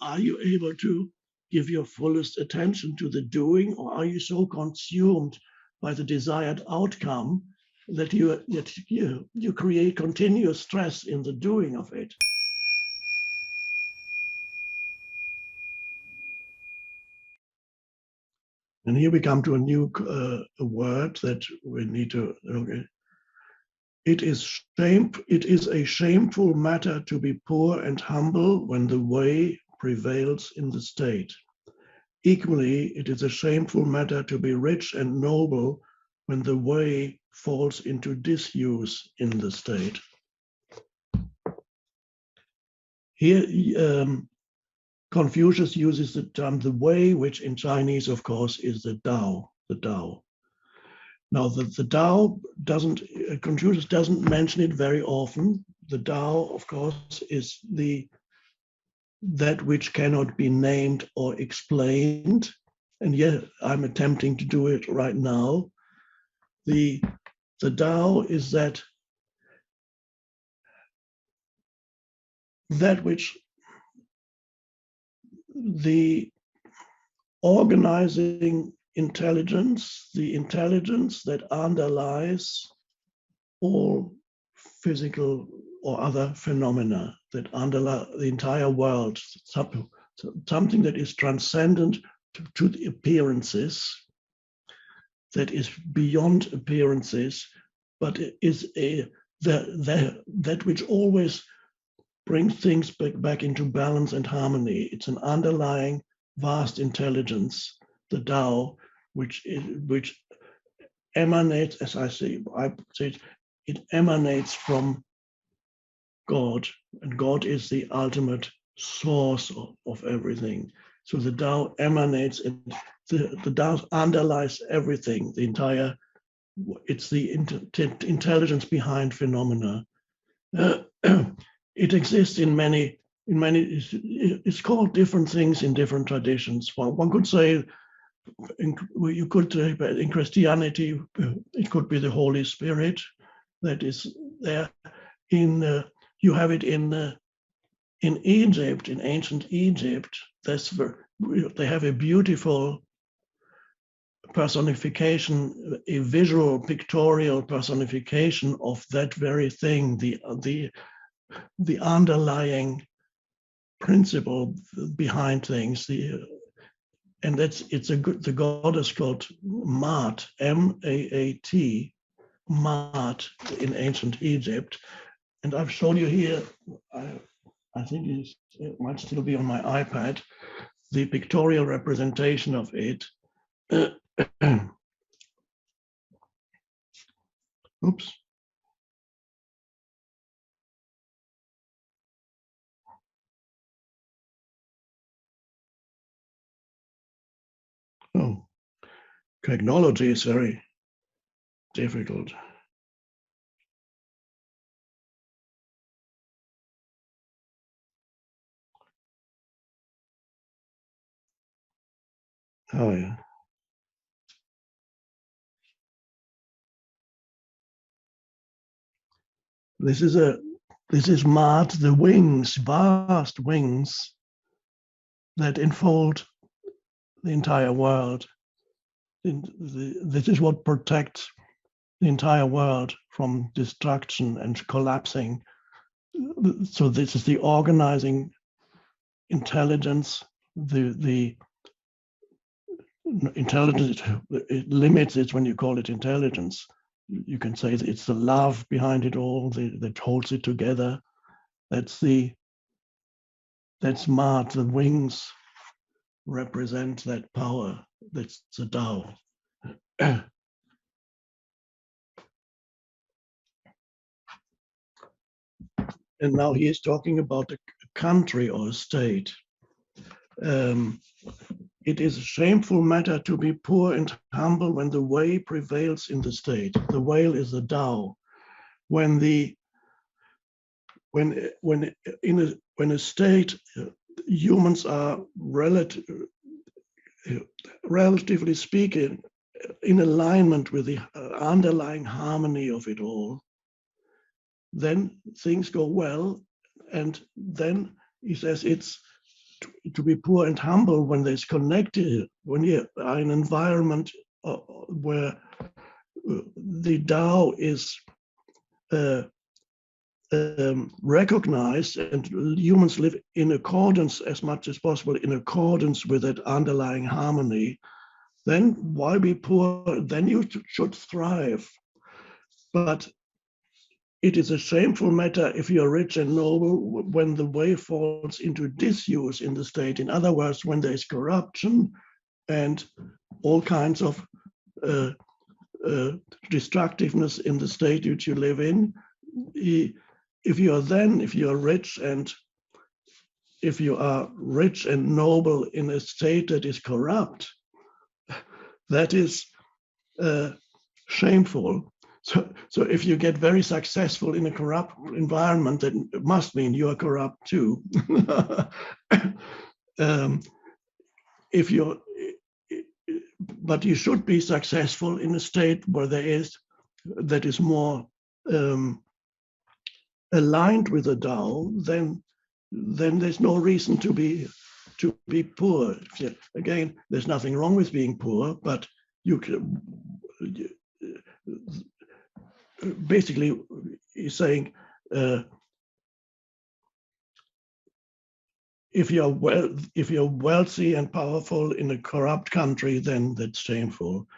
are you able to give your fullest attention to the doing, or are you so consumed by the desired outcome that you create continuous stress in the doing of it? And here we come to a new word that we need to. Okay. It is a shameful matter to be poor and humble when the way prevails in the state. Equally, it is a shameful matter to be rich and noble when the way falls into disuse in the state. Here, Confucius uses the term the way, which in Chinese, of course, is the Tao, the Tao. Now, the Tao Confucius doesn't mention it very often. The Tao, of course, is that which cannot be named or explained. And yet I'm attempting to do it right now. The Tao is that which the organizing intelligence, the intelligence that underlies all physical or other phenomena that underlie the entire world, something that is transcendent to the appearances, that is beyond appearances, but is that which always brings things back into balance and harmony. It's an underlying vast intelligence, the Tao, which emanates, as I say it emanates from God, and God is the ultimate source of everything. So the Tao emanates, and the Tao underlies everything. It's the intelligence behind phenomena. It exists in many. It's called different things in different traditions. One could say, you could say, in Christianity, it could be the Holy Spirit that is there. You have it in Egypt, in ancient Egypt. They have a beautiful personification, a visual, pictorial personification of that very thing, the underlying principle behind things. And the goddess called Maat, M-A-A-T, Maat in ancient Egypt. And I've shown you here, I think it might still be on my iPad, the pictorial representation of it. Oops. Oh, technology is very difficult. Oh yeah. This is Maat, the wings, vast wings that enfold the entire world. This is what protects the entire world from destruction and collapsing. So this is the organizing intelligence, the intelligence, it limits it when you call it intelligence. You can say it's the love behind it all that holds it together. That's Maat, the wings represent that power. That's the Tao. And now he is talking about a country or a state. It is a shameful matter to be poor and humble when the way prevails in the state. The whale is the Tao. When in a state, humans are relatively speaking in alignment with the underlying harmony of it all, then things go well. And then he says to be poor and humble when there's connected, when you are in an environment where the Tao is recognized and humans live in accordance as much as possible in accordance with that underlying harmony, then why be poor? Then you should thrive. But it is a shameful matter if you're rich and noble when the way falls into disuse in the state. In other words, when there is corruption and all kinds of destructiveness in the state which you live in. If you are rich and if you are rich and noble in a state that is corrupt, that is shameful. So if you get very successful in a corrupt environment, then it must mean you are corrupt too. But you should be successful in a state where that is more aligned with the Tao. Then there's no reason to be poor. Again, there's nothing wrong with being poor, but you can. Basically, he's saying if you're wealthy and powerful in a corrupt country, then that's shameful.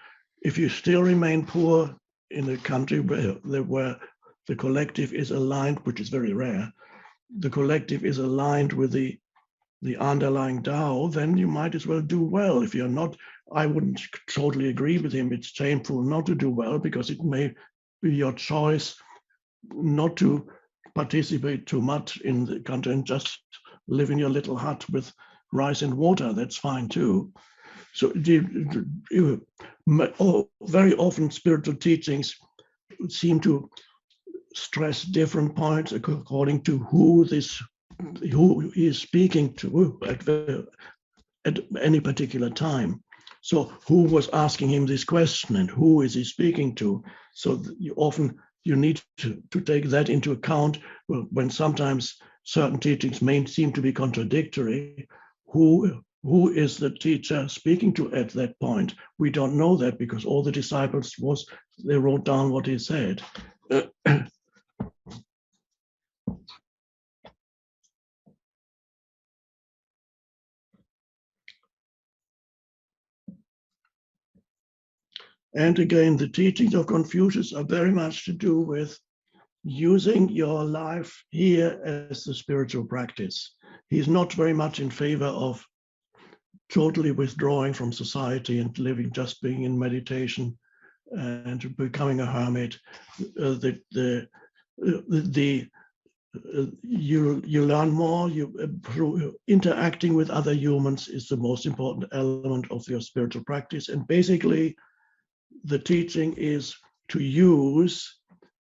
If you still remain poor in a country where the collective is aligned, which is very rare, the collective is aligned with the underlying Tao, then you might as well do well. If you're not, I wouldn't totally agree with him. It's shameful not to do well because it may be your choice not to participate too much in the country and just live in your little hut with rice and water. That's fine too. So very often spiritual teachings seem to stress different points according to who he is speaking to at any particular time. So who was asking him this question and who is he speaking to? So you need to take that into account when sometimes certain teachings may seem to be contradictory. Who is the teacher speaking to at that point? We don't know that because all the disciples they wrote down what he said. And again, the teachings of Confucius are very much to do with using your life here as a spiritual practice. He's not very much in favor of totally withdrawing from society and being in meditation and becoming a hermit. You learn more. Interacting with other humans is the most important element of your spiritual practice. And basically, the teaching is to use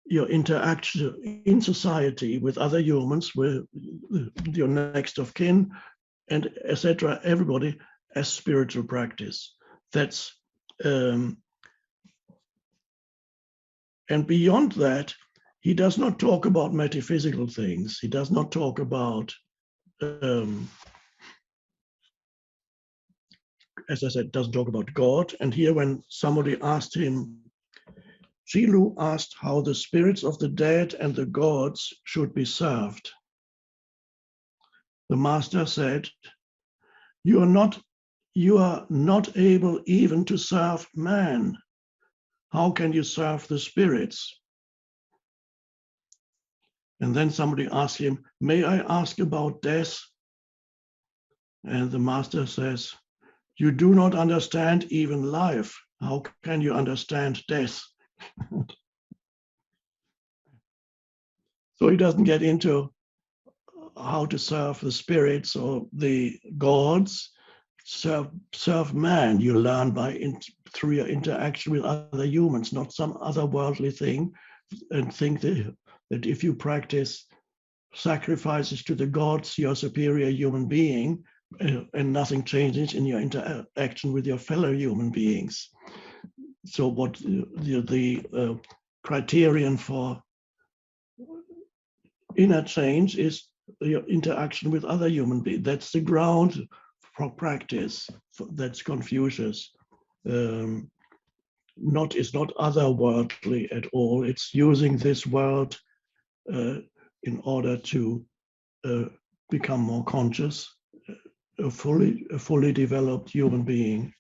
your interaction in society with other humans, with your next of kin, and etc., everybody, as spiritual practice. That's and beyond that, he does not talk about metaphysical things. He does not talk about, as I said, doesn't talk about God. And here, when somebody asked him, Shilu asked how the spirits of the dead and the gods should be served. The master said, you are not able even to serve man. How can you serve the spirits? And then somebody asked him, may I ask about death? And the master says, you do not understand even life. How can you understand death? So he doesn't get into how to serve the spirits or the gods. Serve man. You learn through your interaction with other humans, not some other worldly thing, and think that if you practice sacrifices to the gods, you're a superior human being, and nothing changes in your interaction with your fellow human beings. So what the criterion for inner change is your interaction with other human beings. That's the ground for practice. That's Confucius. Um, it's not otherworldly at all. It's using this world uh, in order to uh, become more conscious, a fully developed human being.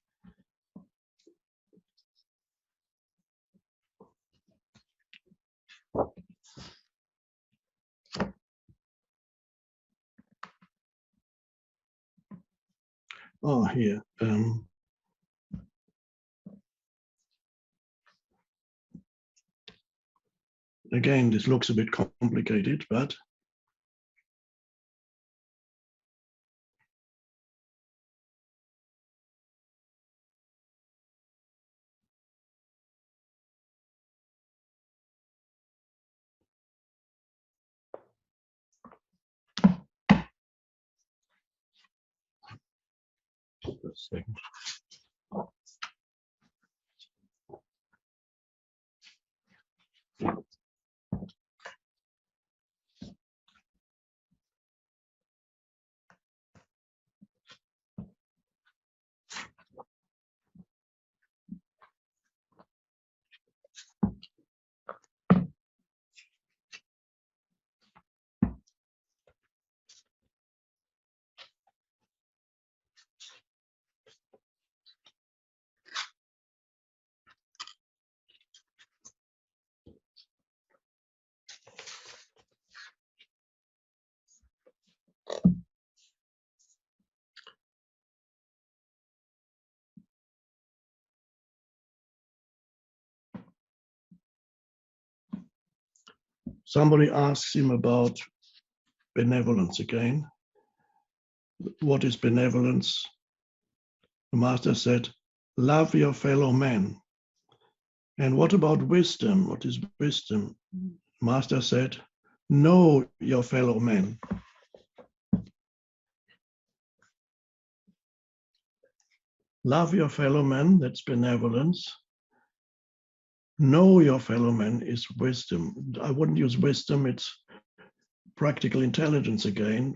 Oh, here. Again, this looks a bit complicated, but just a second. Somebody asks him about benevolence again. What is benevolence? The master said, love your fellow man. And what about wisdom? What is wisdom? Master said, know your fellow man. Love your fellow man, that's benevolence. Know your fellow man is wisdom. I wouldn't use wisdom, it's practical intelligence again.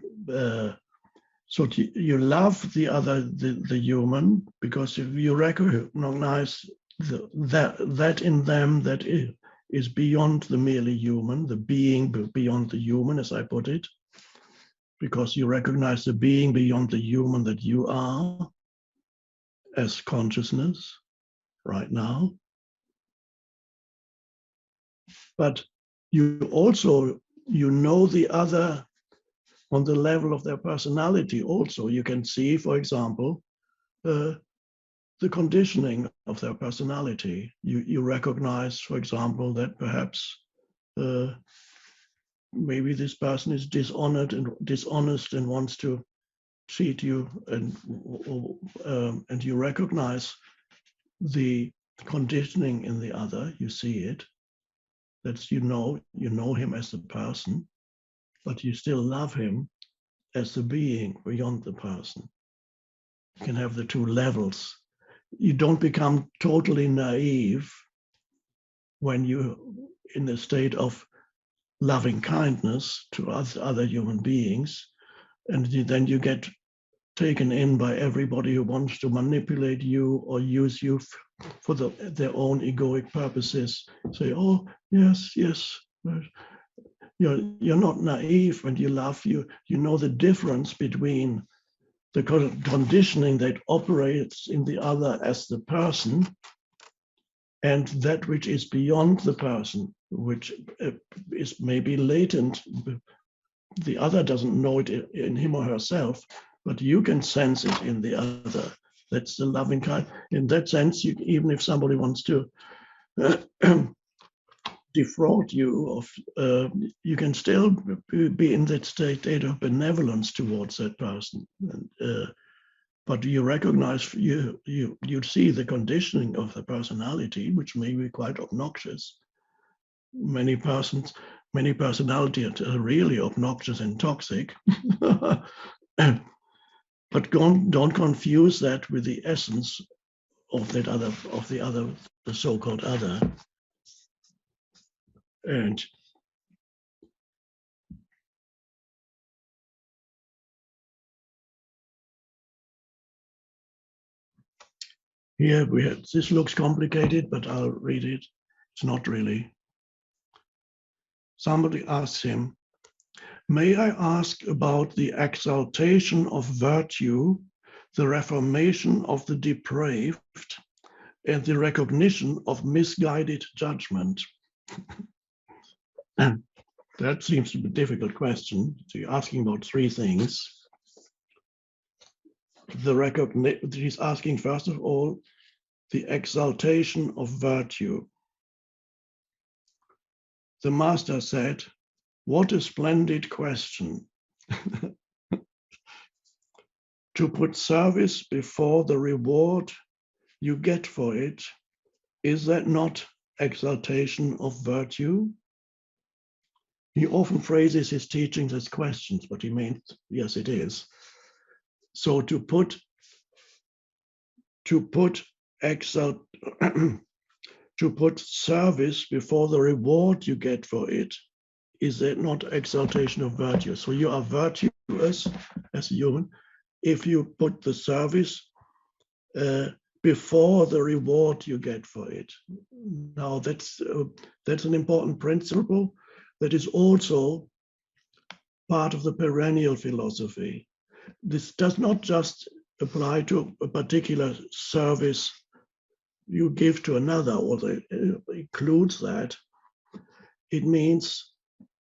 So you love the other, the human, because if you recognize that in them that is beyond the merely human, the being beyond the human, as I put it, because you recognize the being beyond the human that you are as consciousness right now. But you also, you know the other on the level of their personality also. You can see, for example, the conditioning of their personality. You recognize, for example, that perhaps maybe this person is dishonest and wants to cheat you, and you recognize the conditioning in the other. You see it. That's you know him as a person, but you still love him as the being beyond the person. You can have the two levels. You don't become totally naive when you're in the state of loving kindness to other human beings, and then you get taken in by everybody who wants to manipulate you or use you for their own egoic purposes. Say, oh, yes, yes. You're not naive when you love. You know the difference between the conditioning that operates in the other as the person and that which is beyond the person, which is maybe latent. The other doesn't know it in him or herself, but you can sense it in the other. That's the loving kind. In that sense, even if somebody wants to defraud you of, you can still be in that state of benevolence towards that person. But you recognize, you see the conditioning of the personality, which may be quite obnoxious. Many personalities are really obnoxious and toxic. But don't confuse that with the essence of the so-called other. And Here we have, this looks complicated, but I'll read it. It's not really. Somebody asks him, may I ask about the exaltation of virtue, the reformation of the depraved, and the recognition of misguided judgment? That seems to be a difficult question. So you're asking about three things. He's asking, first of all, the exaltation of virtue. The master said, what a splendid question. To put service before the reward you get for it, is that not exaltation of virtue? He often phrases his teachings as questions, but he means, yes, it is. So to put service before the reward you get for it, is that not exaltation of virtue? So you are virtuous as a human if you put the service before the reward you get for it. Now that's an important principle that is also part of the perennial philosophy. This does not just apply to a particular service you give to another, although it includes that. It means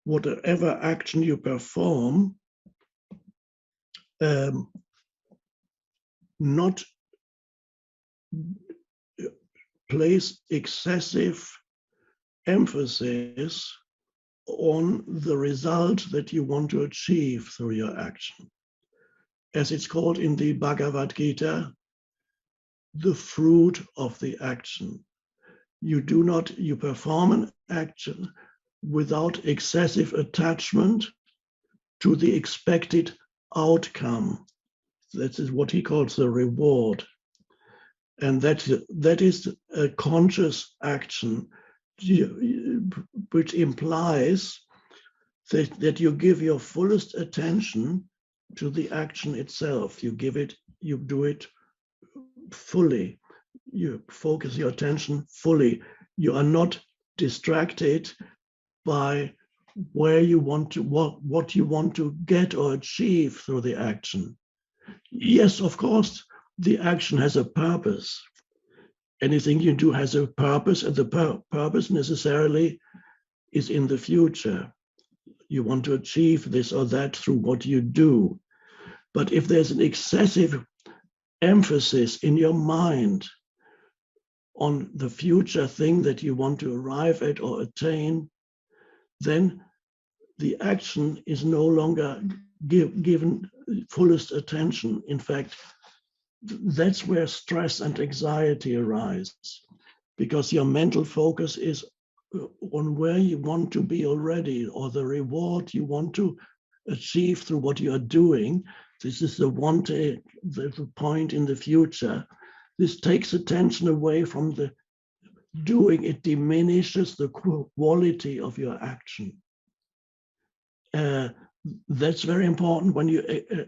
whatever action you perform, not place excessive emphasis on the result that you want to achieve through your action. As it's called in the Bhagavad Gita, the fruit of the action. You perform an action without excessive attachment to the expected outcome. That is what he calls the reward. And that is a conscious action, which implies that you give your fullest attention to the action itself. You do it fully. You focus your attention fully. You are not distracted by what you want to get or achieve through the action. Yes, of course, the action has a purpose. Anything you do has a purpose, and the purpose necessarily is in the future. You want to achieve this or that through what you do. But if there's an excessive emphasis in your mind on the future thing that you want to arrive at or attain, then the action is no longer given fullest attention. In fact, that's where stress and anxiety arise, because your mental focus is on where you want to be already, or the reward you want to achieve through what you are doing. This is the point in the future. This takes attention away from the doing. It diminishes the quality of your action. That's very important when you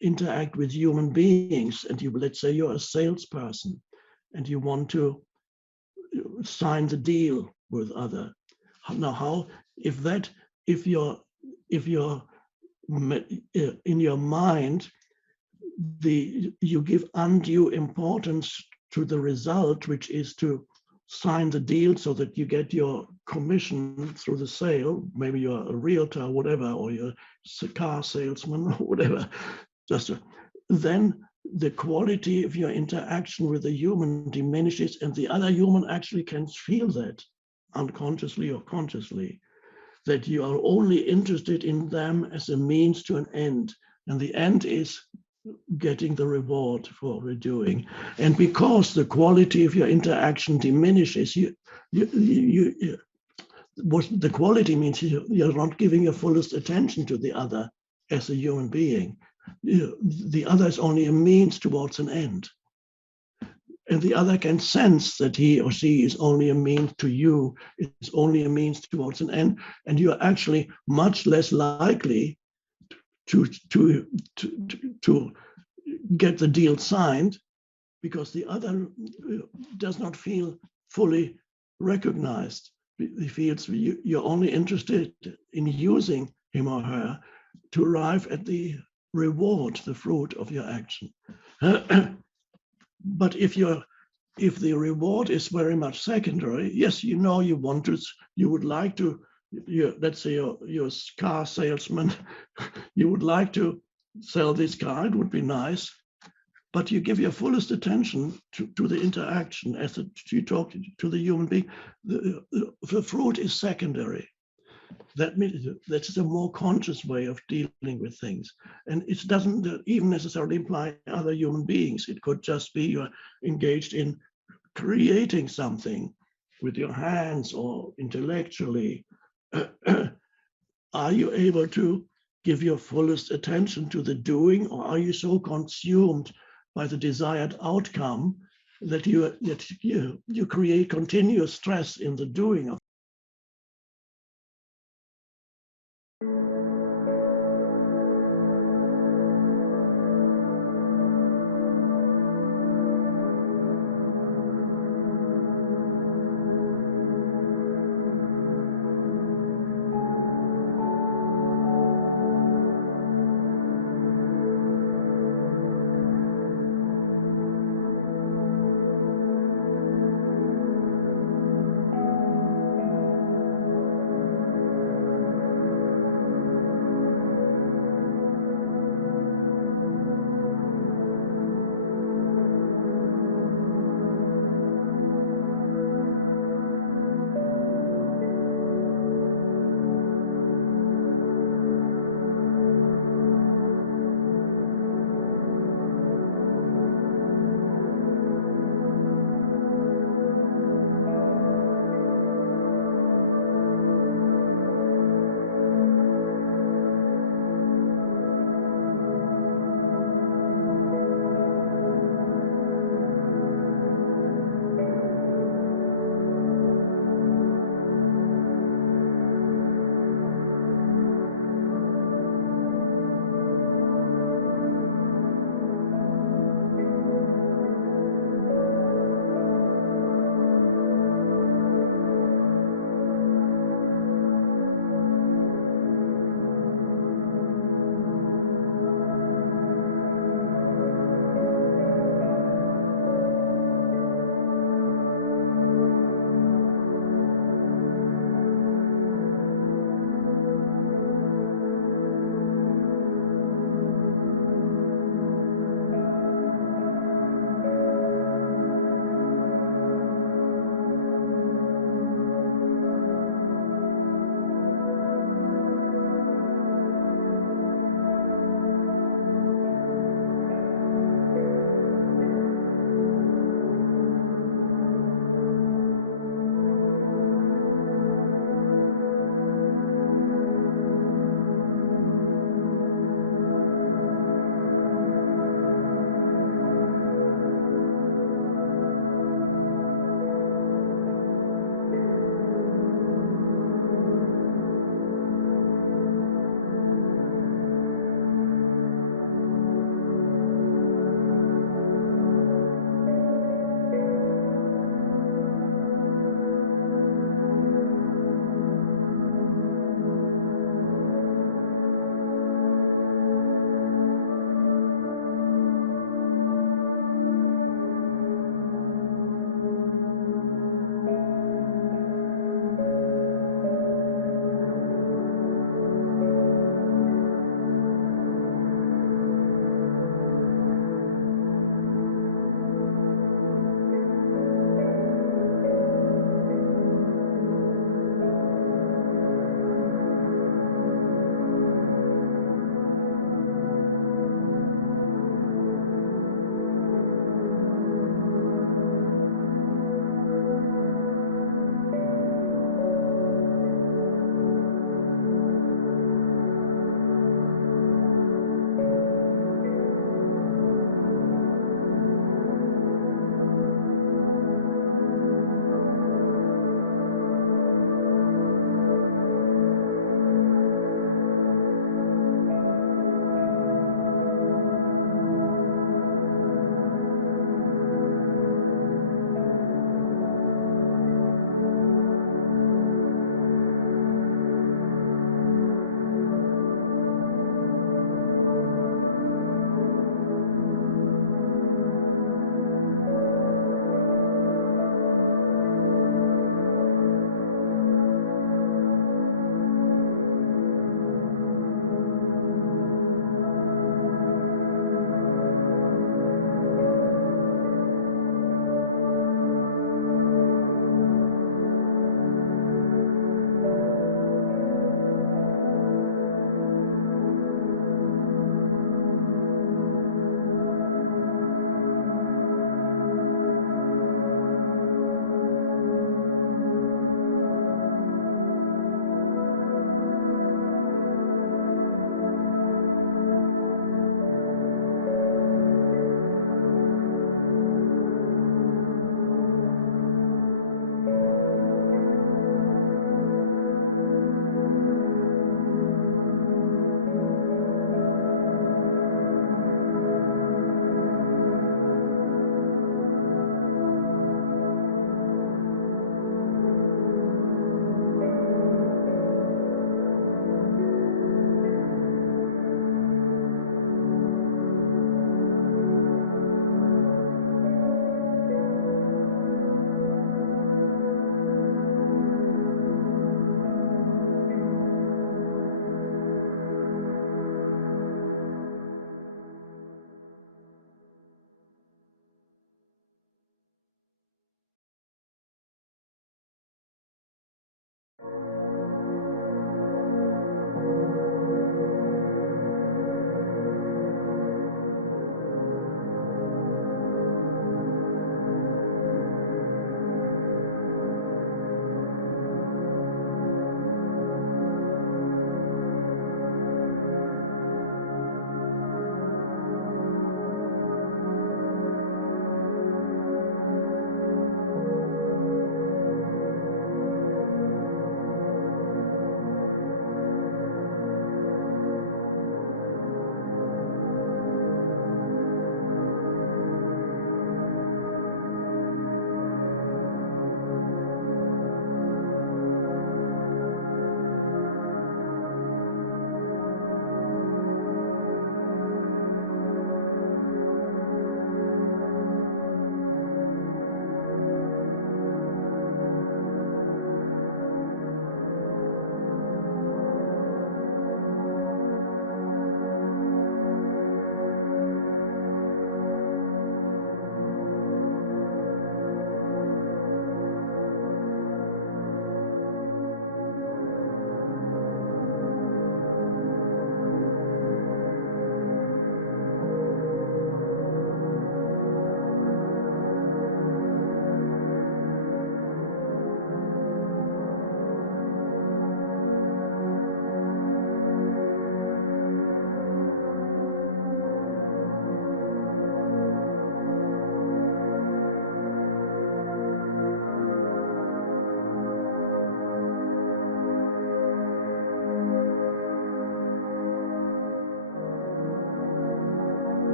interact with human beings, and let's say you're a salesperson and you want to sign the deal with other. Now, if you're in your mind, you give undue importance to the result, which is to sign the deal so that you get your commission through the sale. Maybe you're a realtor or whatever, or you're a car salesman or whatever. Then the quality of your interaction with the human diminishes, and the other human actually can feel that unconsciously or consciously, that you are only interested in them as a means to an end, and the end is getting the reward for redoing. And because the quality of your interaction diminishes, what the quality means you're not giving your fullest attention to the other as a human being. The other is only a means towards an end. And the other can sense that he or she is only a means to you, it's only a means towards an end, and you are actually much less likely to get the deal signed, because the other does not feel fully recognized. He feels you're only interested in using him or her to arrive at the reward, the fruit of your action. But if the reward is very much secondary, yes, you would like to, let's say you're a car salesman, you would like to sell this car, it would be nice, but you give your fullest attention to the interaction as you talk to the human being. The fruit is secondary. That means that's a more conscious way of dealing with things. And it doesn't even necessarily imply other human beings. It could just be you're engaged in creating something with your hands or intellectually. Are you able to give your fullest attention to the doing, or are you so consumed by the desired outcome that you create continuous stress in the doing of